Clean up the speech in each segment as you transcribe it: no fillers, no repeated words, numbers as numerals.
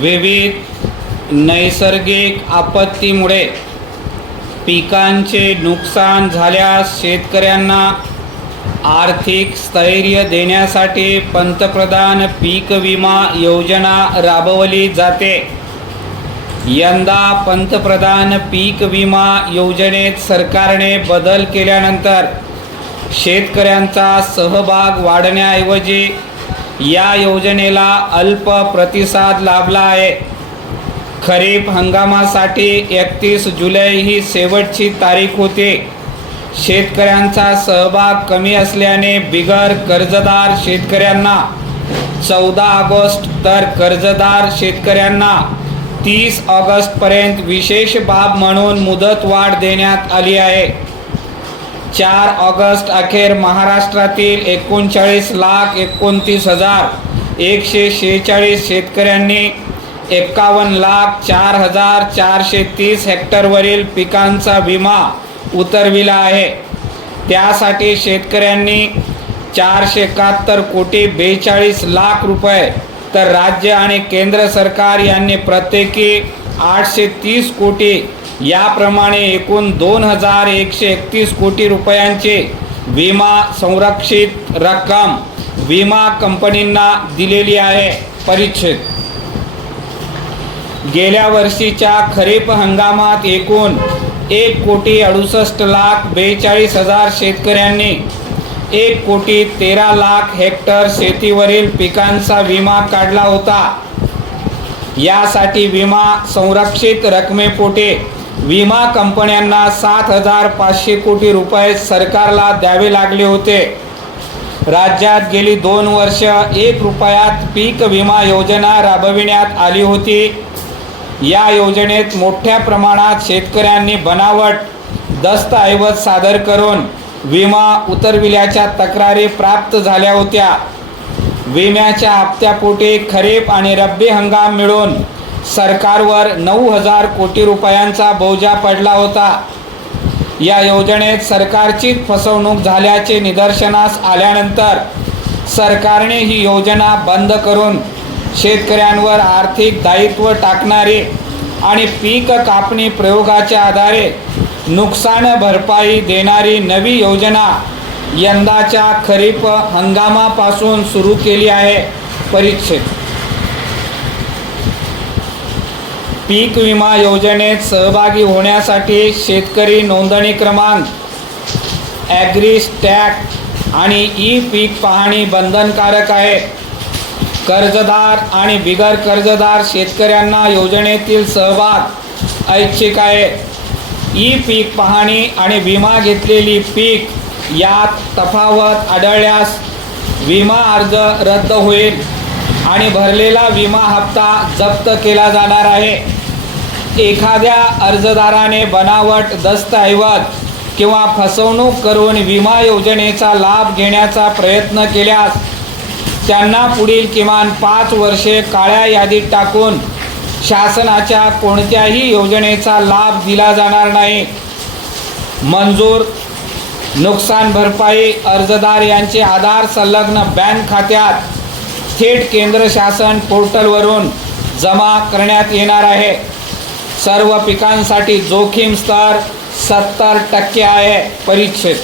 विविध नैसर्गिक आपत्तीमुळे पिकांचे नुकसान झाल्यास शेतकऱ्यांना आर्थिक स्थैर्य देण्यासाठी पंतप्रधान पीक विमा योजना राबवली जाते। यंदा पंतप्रधान पीक विमा योजनेत सरकारने बदल केल्यानंतर शेतकऱ्यांचा सहभाग वाढण्याऐवजी या योजनेला अल्प प्रतिसाद लाभला आहे। खरीप हंगामासाठी 31 जुलै ही शेवटची तारीख होती। शेतकऱ्यांचा सहभाग कमी असल्याने बिगर कर्जदार शेतकऱ्यांना 14 ऑगस्ट तर कर्जदार शेतकऱ्यांना 30 ऑगस्टपर्यंत विशेष बाब म्हणून मुदतवाढ देण्यात आली आहे। 4 ऑगस्ट अखेर महाराष्ट्रातील 39,29,146 शेतकऱ्यांनी 51,04,430 हेक्टरवरील पिकांचा विमा उतरविला आहे। त्यासाठी शेतकऱ्यांनी 471 कोटी 42 लाख रुपये तर राज्य आणि केंद्र सरकार यांनी प्रत्येकी 830 कोटी याप्रमाणे एकूण 2,131 कोटी रुपयांचे विमा संरक्षित रक्कम विमा कंपनींना दिलेली आहे। परिच्छेद गेल्या वर्षीच्या खरीप हंगामात एकूण 1,68,42,000 शेतकऱ्यांनी 1,13,00,000 हेक्टर शेतीवरील पिकांचा विमा काढला होता। यासाठी विमा संरक्षित रकमेपोटी विमा कंपन्यांना 7,500 कोटी रुपये सरकारला द्यावे लागले होते। राज्यात गेली 2 वर्ष 1 रुपयात पीक विमा योजना राबविण्यात आली होती। या योजनेत मोठ्या प्रमाणात शेतकऱ्यांनी बनावट दस्तऐवज सादर करून विमा उतरविल्याच्या तक्रारी प्राप्त झाल्या होत्या। विम्याच्या हप्त्यापोटी खरीप आणि रब्बी हंगाम मिळून सरकारवर 9,000 कोटी रुपयांचा बोजा पडला होता। या योजनेत सरकारची फसवणूक झाल्याचे निदर्शनास आल्यानंतर सरकारने ही योजना बंद करून शेतकऱ्यांवर आर्थिक दायित्व टाकणारी आणि पीक कापणी प्रयोगाच्या आधारे नुकसान भरपाई देणारी नवी योजना यंदाच्या खरीप हंगामापासून सुरू केली आहे। परिच्छेद पीक विमा योजनेत सहभागी होण्यासाठी शेतकरी नोंदणी क्रमांक, ॲग्रीस्टॅक आणि ई पीक पाहणी बंधनकारक आहे। कर्जदार आणि बिगर कर्जदार शेतकऱ्यांना योजनेतील सहभाग ऐच्छिक आहे। ई पीक पाहणी आणि विमा घेतलेली पीक यात तफावत आढळल्यास विमा अर्ज रद्द होईल आणि भरलेला विमा हप्ता जप्त केला जाणार आहे। एखाद्या अर्जदाराने बनावट दस्तऐवज किंवा फसवणूक करून विमा योजनेचा लाभ घेण्याचा प्रयत्न केल्यास त्यांना पुढील किमान 5 वर्षे काळ्या यादीत टाकून शासनाच्या कोणत्याही योजनेचा लाभ दिला जाणार नाही। मंजूर नुकसान भरपाई अर्जदार यांचे आधार संलग्न बँक खात्यात थेट केंद्र शासन पोर्टलवरून जमा करण्यात येणार आहे। सर्व पिकांसाठी जोखीम स्तर 70% आहे। परिच्छेद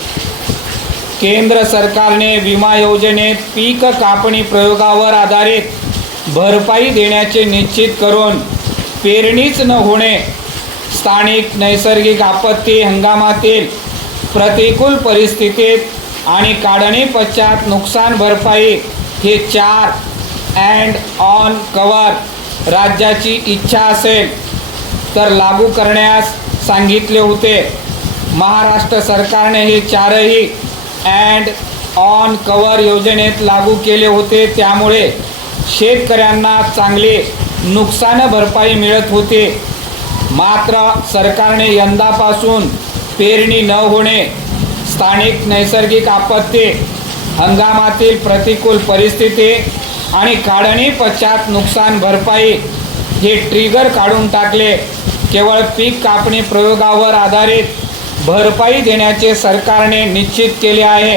केंद्र सरकारने विमा योजनेत पीक कापणी प्रयोगावर आधारित भरपाई देण्याचे निश्चित करून पेरणीच न होणे, स्थानिक नैसर्गिक आपत्ती हंगामातील प्रतिकूल परिस्थितीत आणि काढणी पश्चात नुकसान भरपाई हे 4 अँड ऑन कव्हर राज्याची इच्छा असेल तर लागू करण्यास सांगितले होते। महाराष्ट्र सरकारने हे 4ही अँड ऑन कव्हर योजनेत लागू केले होते। त्यामुळे शेतकऱ्यांना चांगले नुकसान भरपाई मिळत होते। मात्र सरकारने यंदापासून पेरणी न होणे, स्थानिक नैसर्गिक आपत्ती हंगामातील प्रतिकूल परिस्थिती आणि काढणी पश्चात नुकसान भरपाई हे ट्रिगर काढून टाकले। केवळ पीक कापणी प्रयोगावर आधारित भरपाई देण्याचे सरकारने निश्चित केले आहे।